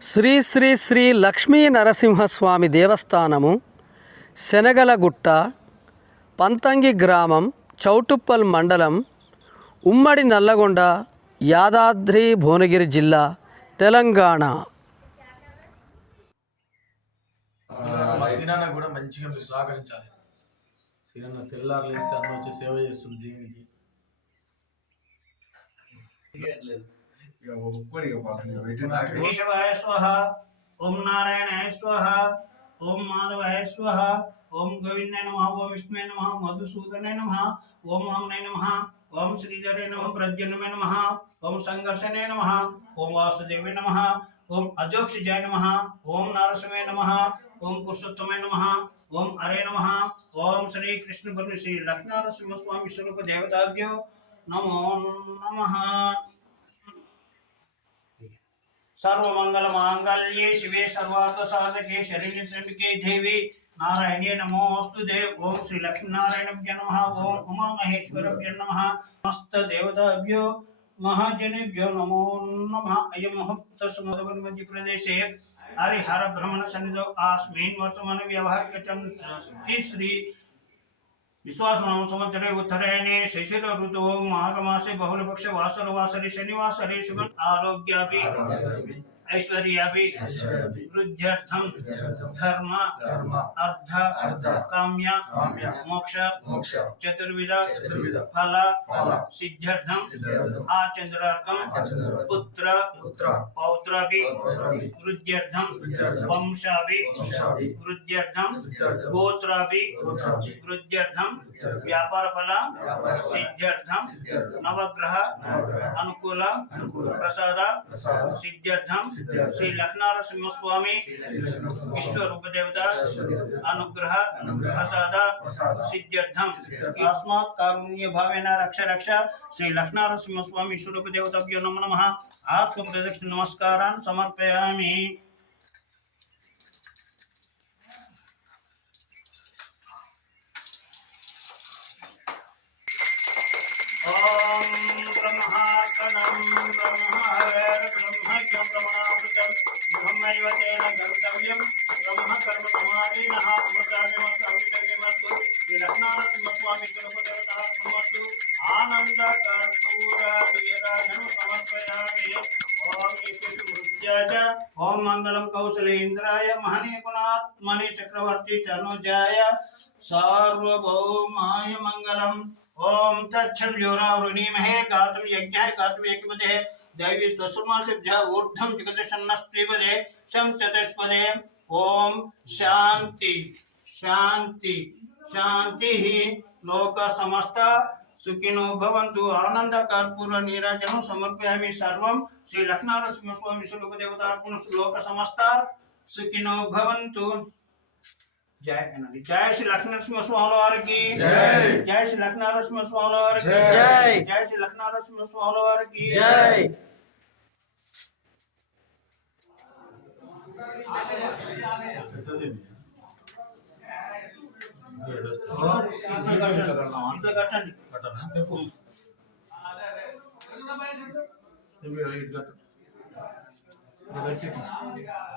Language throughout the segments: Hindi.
శ్రీ శ్రీ శ్రీ లక్ష్మీ నరసింహస్వామి దేవస్థానము శనగలగుట్ట పంతంగి గ్రామం చౌటుప్పల్ మండలం ఉమ్మడి నల్లగొండ యాదాద్రి భువనగిరి జిల్లా తెలంగాణ. మా కూడా మంచిగా మీరు సహకరించాలి. సీనన్న తెల్లారు లేసి అన్న వచ్చి సేవ చేస్తుంది దేవునికి केशवाय ओम नारायणाय स्वाहा ओम माधवाय स्वाहा ओम गोविंदाय नमः ओम नमः नमः ओम नमः ओम नमः नमः ओम नमः ओम नमः ओम नमः ओम नारसमे नमः ओम नमः ओम हरे नमः ओम श्री कृष्ण श्री लक्ष्मी नरसिंह स्वामी स्वरूप देवताभ्यो नमो नमः సర్వమంగళ మాంగళ్యే శివే సర్వార్థ సాధకే శరణ్య శ్రమికే దేవి. నారాయణే నమోస్తు దేవ్. ఓం శ్రీ లక్ష్మీనారాయణ నమ. ఓం ఉమామహేశ్వరభ్య నమ. మస్త దేవతాభ్యో మహాజనేభ్యో నమో నమ. అయమహుప్తసుమధువన్ మధ్యప్రదేశే హరిహర భ్రమణ సన్నిధౌ ఆస్మిన్ వర్తమాన వ్యవహారిక చంద్ర శ్రీ विश्वासनाम संवत्सरे उत्तरायणे शिशिर ऋतु माघमासे वासर वासरे शनिवासरे शुभ आरोग्यापि ऐश्वर्यापि वृद्ध्यर्थं धर्म अर्थ काम्य मोक्ष चतुर्विध फल सिद्ध्यर्थम आचन्द्रार्थं पुत्र पौत्रापि वृद्ध्यर्थं वंशापि वृद्ध्यर्थं गोत्रापि वृद्ध्यर्थं व्यापारफल सिद्ध्यर्थं नवग्रह अनुकूल प्रसाद सिद्ध्यर्थम సిద్ధ్యర్థం నవగ్రహ నవగ్రహ అనుకూల అనుకూల ప్రసాద ప్రసాద సిద్ధ్యర్థం సిద్ధ్యర్థం శ్రీ లక్ష్మీనరసింహస్వామి శ్రీకృష్ణ విశ్వరూప దేవత అనుగ్రహ అనుగ్రహ ప్రసాద ప్రసాద సిద్ధ్యర్థం సిద్ధ్యర్థం. తస్మాత్ కారుణ్య భావేన రక్ష రక్ష శ్రీ లక్ష్మీనరసింహస్వామి విశ్వరూప దేవతభ్యో నమో నమః ఆత్మ ప్రదక్షిణ నమస్కారాన్ సమర్పయామి गुणात्मने चक्रवर्ती तनुजाय सार्वभौमाय मङ्गलम् ओम तच्छं योरावृणीमहे गातुं यज्ञः गातुं यज्ञपदे। दैवी स्वसुमासिभ्यः ऊर्ध्वं जगदशन्नस्त्रिपदे शं चतुष्पदे। ॐ शान्ति शान्ति, शान्तिः। लोकसमस्त सुखिनो भवन्तु। आनन्दकर्पूरनीराजनं समर्पयामि सर्वं। श्रीलक्ष्मीनरसिंहस्वामी स्वरूपदेवतार्पण लोकसमस्त सुखिनो भवन्तु జయ అనండి జయ శ్రీ లక్ష్మీనరసింహ స్వామి వారికి జై. జయ శ్రీ లక్ష్మీనరసింహ స్వామి వారికి జై. జయ శ్రీ లక్ష్మీనరసింహ స్వామి వారికి జై ఇంట్లో కట్టండి అది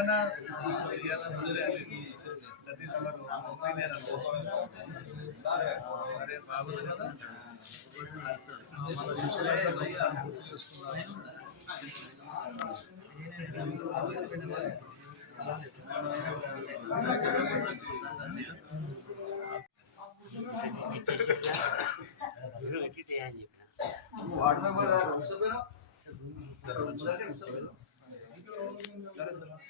తెలంగాణ ప్రతి సరే బాగుంది కదా వాట్సాప్ సరే సరే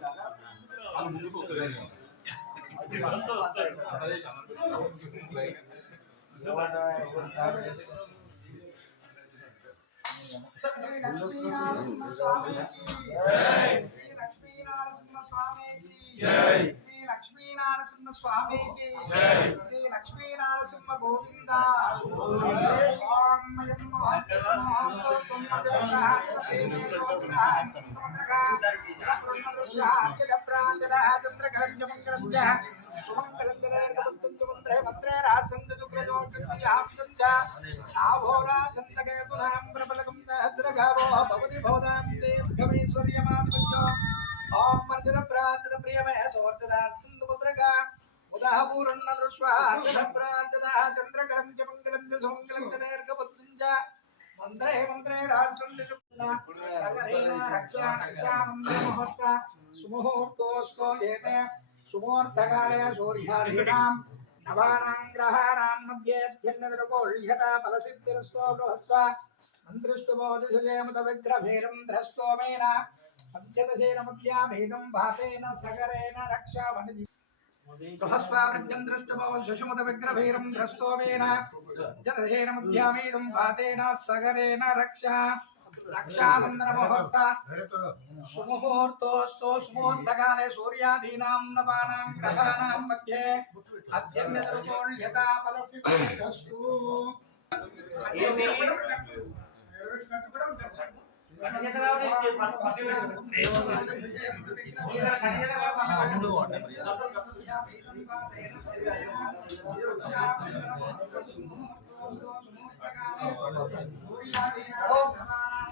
అలా ముందుకు వస్తుంది లక్ష్మీనారసింహ గోవింద शरज्ञमक्रज्ञः सुमङ्गलन्दरेर्गमन्तञ्चमन्त्रहे मन्त्रेरहासन्दजुक्रजोकृत्याहसञ्च आभोरासन्दकेतुनां प्रबलकं सहस्रगावो भवति भवतां दीर्घमीश्वर्यमात्मजो ॐ मर्जितप्रार्जितप्रियमे सोर्जितार्थन्दपुत्रगा उदः पूर्णदृष्वार्जितप्रार्जितः चन्द्रकरञ्च मङ्गलञ्च सुमङ्गलञ्चनेर्गवत्सञ्च मन्त्रे मन्त्रे राजसन्दजुक्ना नगरेण रक्षा रक्षा मन्त्रमहत्ता सुमुहूर्तोऽस्तो सुमुहूर्तकाले सूर्यादीनां नवानां ग्रहाणां मध्येऽध्यन्नदृगोह्यता फलसिद्धिरस्तो बृहस्व। मन्त्रिष्टुमोजयमतविग्रभेरं ध्रस्तोमेन पञ्चदशेन मद्याभेदं भातेन सगरेण रक्षावनि बृहस्वामृत्यं दृष्टवो शशुमतविग्रभेरं ध्रस्तोमेन पञ्चदशेन मद्याभेदं भातेन सगरेण रक्षा। दक्षामन्द्रमुहूर्त सुमुहूर्तोऽस्तु सुमुहूर्तकाले सूर्यादीनां नवानां ग्रहाणां मध्ये अत्यन्यदृकोण्यता फलसिद्धस्तु ఓం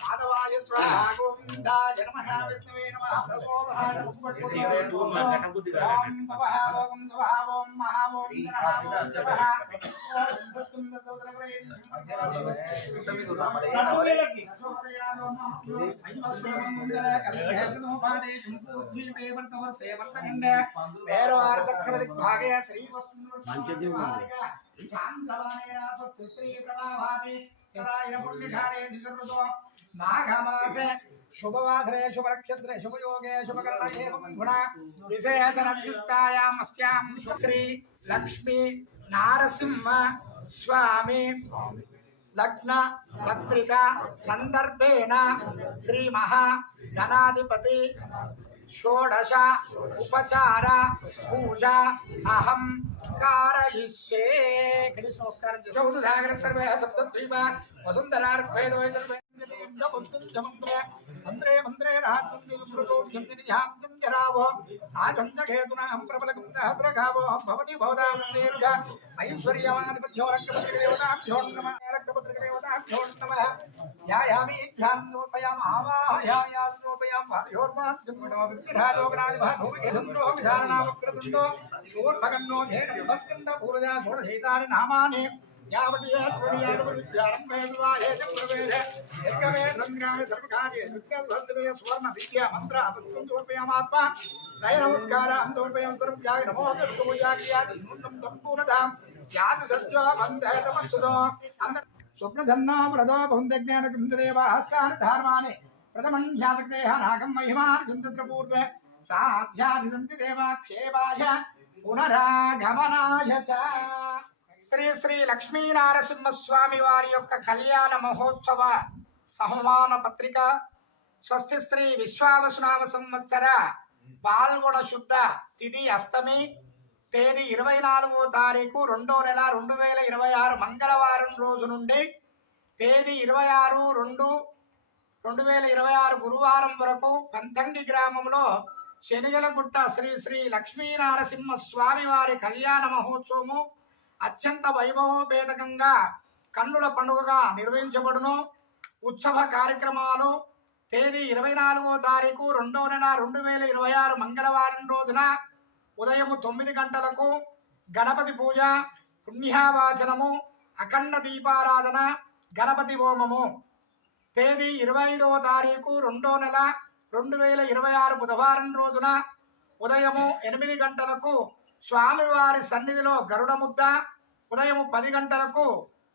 మాధవాయ స్వాహ గోవిందాయ నమః విష్ణువే నమః ప్రచోదనాయ ఓం భవః ఓం ఓం మహా ఓం ఓం జపః ఓం శ్రీ माघमासे शुभ शुभनक्षत्रे शुभयोगे शुभकरणे गुणा विशेषनविशिष्टायाम् अस्यां श्री लक्ष्मी नारसिंह स्वामी लग्न पत्रिका सन्दर्भेण श्रीमः जनाधिपति षोडश उपचार पूजा अहम चौदह सागर सर्वे सप्तद्वीप वसुन्धरार्भेदो मंत्रे मंत्रे मंत्रे राहतं जरावो आजञ्जखेतुनाहं प्रबलकं भवति भवतां दीर्घ ऐश्वर्यवानपथ्यो नमः रक्तपत्रदेवताभ्यो नमः ध्यायामि ध्यानोपयामावाहयायासोपयां भार्योर्माद्यमुडो विग्रहालोकनादिभागो विधारणावक्रतुण्डो शूर्भगन्नो धेनुस्कन्द पूर्जा षोडशैतानि नामानि। यावतीय स्फुर्यादविद्यारम्भे विवाहे च प्रवेशे यज्ञमे सङ्ग्रामे सर्वकार्ये विज्ञानभद्रे सुवर्ण दिव्य मन्त्र अपस्कं समर्पयामात्मा नय नमस्कारान् समर्पयामि सर्वज्ञाय नमो पूजा क्रियादि स्मृतं सम्पूर्णतां यादि सत्यो बन्धः समत्सुतो अन्त स्वप्नधन्नो व्रतो भुन्दज्ञानकुन्ददेवास्तानि धार्माणि प्रथमं ह्यासक्तेः नागं महिमानि सन्तत्रपूर्वे साध्याधिसन्ति देवाक्षेपाय పునరాగమనాయ చ శ్రీ శ్రీ లక్ష్మీనారసింహస్వామి వారి యొక్క కళ్యాణ మహోత్సవ సహమాన పత్రిక స్వస్తి శ్రీ విశ్వావసునామ సంవత్సర పాల్గొన శుద్ధ తిథి అష్టమి తేదీ ఇరవై నాలుగో తారీఖు రెండో నెల రెండు వేల ఇరవై ఆరు మంగళవారం రోజు నుండి తేదీ ఇరవై ఆరు రెండు రెండు వేల ఇరవై ఆరు గురువారం వరకు పంతంగి గ్రామంలో శనిగలగుట్ట శ్రీ శ్రీ లక్ష్మీనారసింహ స్వామి వారి కళ్యాణ మహోత్సవము అత్యంత వైభవోపేతకంగా కన్నుల పండుగగా నిర్వహించబడును. ఉత్సవ కార్యక్రమాలు తేదీ ఇరవై నాలుగో తారీఖు రెండో నెల రెండు వేల ఇరవై ఆరు మంగళవారం రోజున ఉదయం తొమ్మిది గంటలకు గణపతి పూజ పుణ్యావాచనము అఖండ దీపారాధన గణపతి హోమము. తేదీ ఇరవై ఐదవ తారీఖు రెండో నెల రెండు వేల ఇరవై ఆరు బుధవారం రోజున ఉదయము ఎనిమిది గంటలకు స్వామివారి సన్నిధిలో గరుడ ముద్ద ఉదయము పది గంటలకు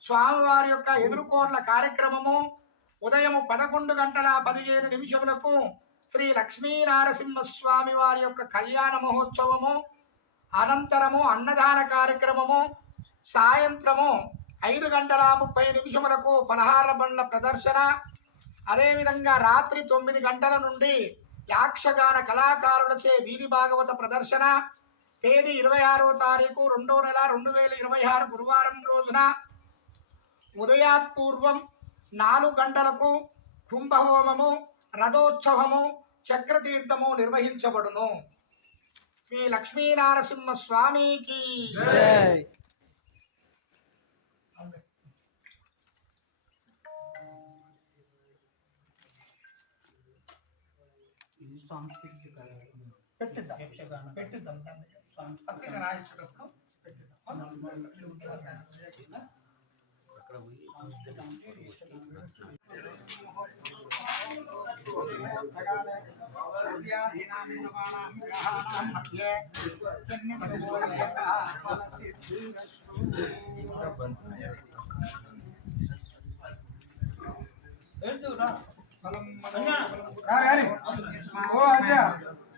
స్వామివారి యొక్క ఎదుర్కోర్ల కార్యక్రమము ఉదయం పదకొండు గంటల పదిహేను నిమిషములకు శ్రీ లక్ష్మీనారసింహస్వామి వారి యొక్క కళ్యాణ మహోత్సవము అనంతరము అన్నదాన కార్యక్రమము సాయంత్రము ఐదు గంటల ముప్పై నిమిషములకు పలహార బండ్ల ప్రదర్శన అదేవిధంగా రాత్రి తొమ్మిది గంటల నుండి యాక్షగాన కళాకారులచే వీధి భాగవత ప్రదర్శన తేదీ ఇరవై ఆరో తారీఖు రెండో నెల రెండు వేల ఇరవై ఆరు గురువారం రోజున ఉదయాత్పూర్వం నాలుగు గంటలకు కుంభహోమము రథోత్సవము చక్రతీర్థము నిర్వహించబడును. శ్రీ లక్ష్మీనారసింహ స్వామికి. ಸಾಂಸ್ಕೃತಿಕ ಯಕ್ಷಗಾನ ಪೆಟ್ಟಿದ್ದಂತ ಸಾಂಸ್ಕೃತಿಕ ರಾಷ್ಟ್ರಗಳು ಹೇಳ್ತೀವ್ರಾ ఓ అజయ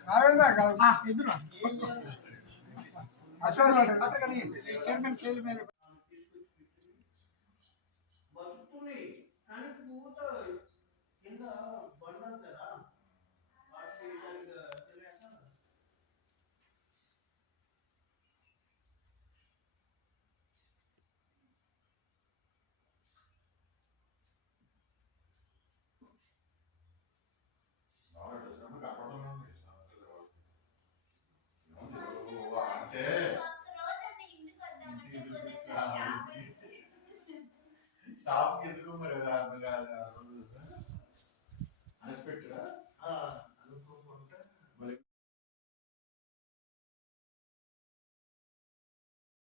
రావేంద్ర ఎదురు చైర్మన్ చైర్మన్. వస్తుంది కానీ కూత కింద